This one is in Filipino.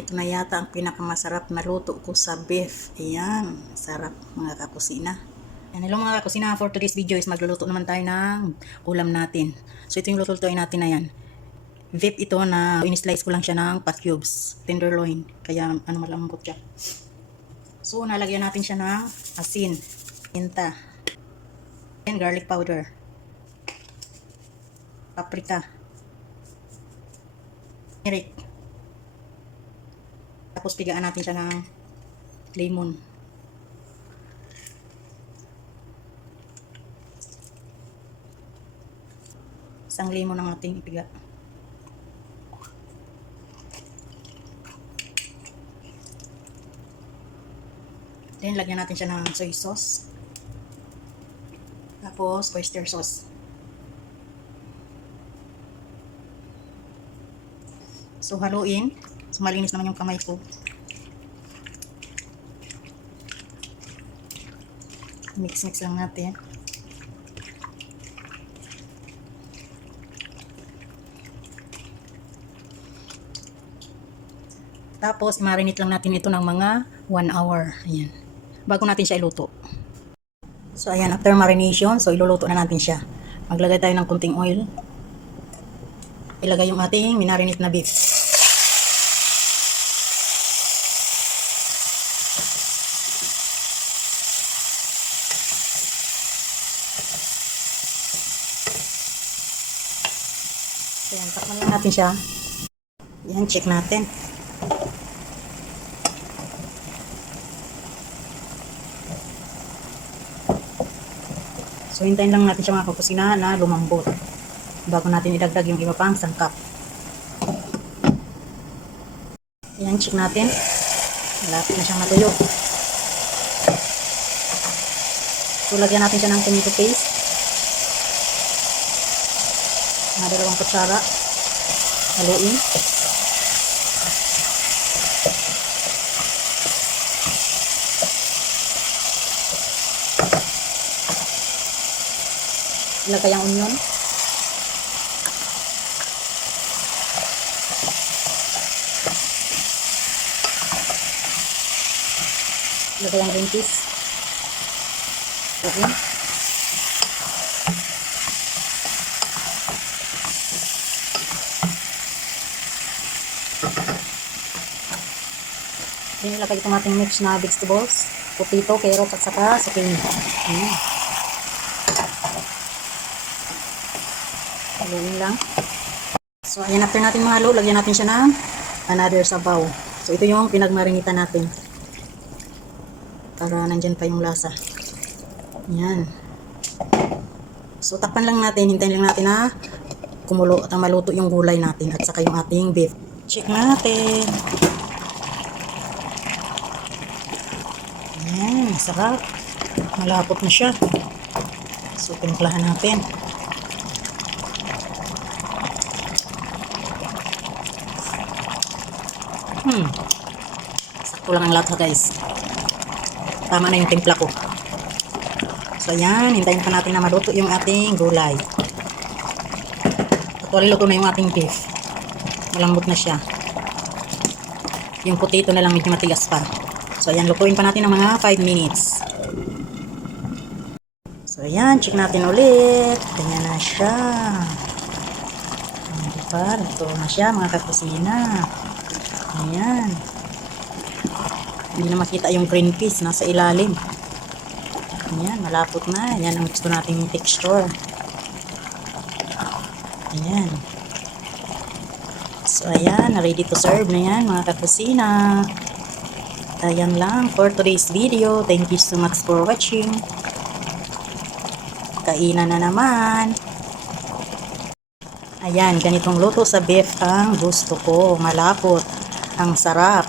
ito na yata ang pinakamasarap na luto ko sa beef. Ayan, sarap mga kakusina. Ayan, hello mga kakusina, for today's video is magluluto naman tayo ng ulam natin. So ito yung lutuin natin na yan. Beef ito na in-slice ko lang siya ng pa-cubes, tenderloin. Kaya malambot siya. So nalagyan natin siya ng asin, minta, and garlic powder, paprika, turmeric. Tapos pigaan natin siya ng lemon. Isang lemon ang ating ipiga. Then lagyan natin siya ng soy sauce. Tapos oyster sauce. So haluin. So malinis naman yung kamay ko. Mix lang natin. Tapos i-marinate lang natin ito ng mga 1 hour. Ayan. Bago natin siya iluto. So ayan, after marination, so iluluto na natin siya. Maglagay tayo ng kunting oil. Ilagay yung ating minarinate na beef. So ayan, takpan lang natin siya. Ayan, check natin. So, hintayin lang natin siya mga kakusina na lumambot bago natin idagdag yung iba pang sangkap. Ayan, check natin. Malapit na siyang matuyo. So, lagyan natin siya ng tomato paste. Mga 2 kutsara. Haluin. Ilagay ang onion. Ilagay ang green peas. Okay. Then ilagay itong ating mix na vegetables. Potato, carrot at saka zucchini. Haluin lang. So, ayan, after natin mahalo, lagyan natin siya ng another sabaw. So, ito yung pinagmarinita natin. Para nandyan pa yung lasa. Ayan. So, takpan lang natin. Hintayin lang natin na kumulo at maluto yung gulay natin at saka yung ating beef. Check natin. Ayan, sarap. Malapot na siya. So, timplahan natin. Sakto lang ang lahat guys. Tama na yung timpla ko. So ayan, hintayin pa natin na maluto yung ating gulay. Actually, luto na yung ating beef. Malambot na siya. Yung potato na lang medyo matigas pa. So ayan, lutuin pa natin ng mga 5 minutes. So ayan, check natin ulit. Ganyan na siya. Diba? Luto na siya mga kakusina. Ayan. Hindi na makita yung green peas nasa ilalim. Ayan, malapot na. Ayan ang gusto nating texture. Ayan. So, ayan. Ready to serve na yan mga kakusina. Ayan lang for today's video. Thank you so much for watching. Kainan na naman. Ayan, ganitong luto sa beef ang gusto ko. Malapot. Ang sarap.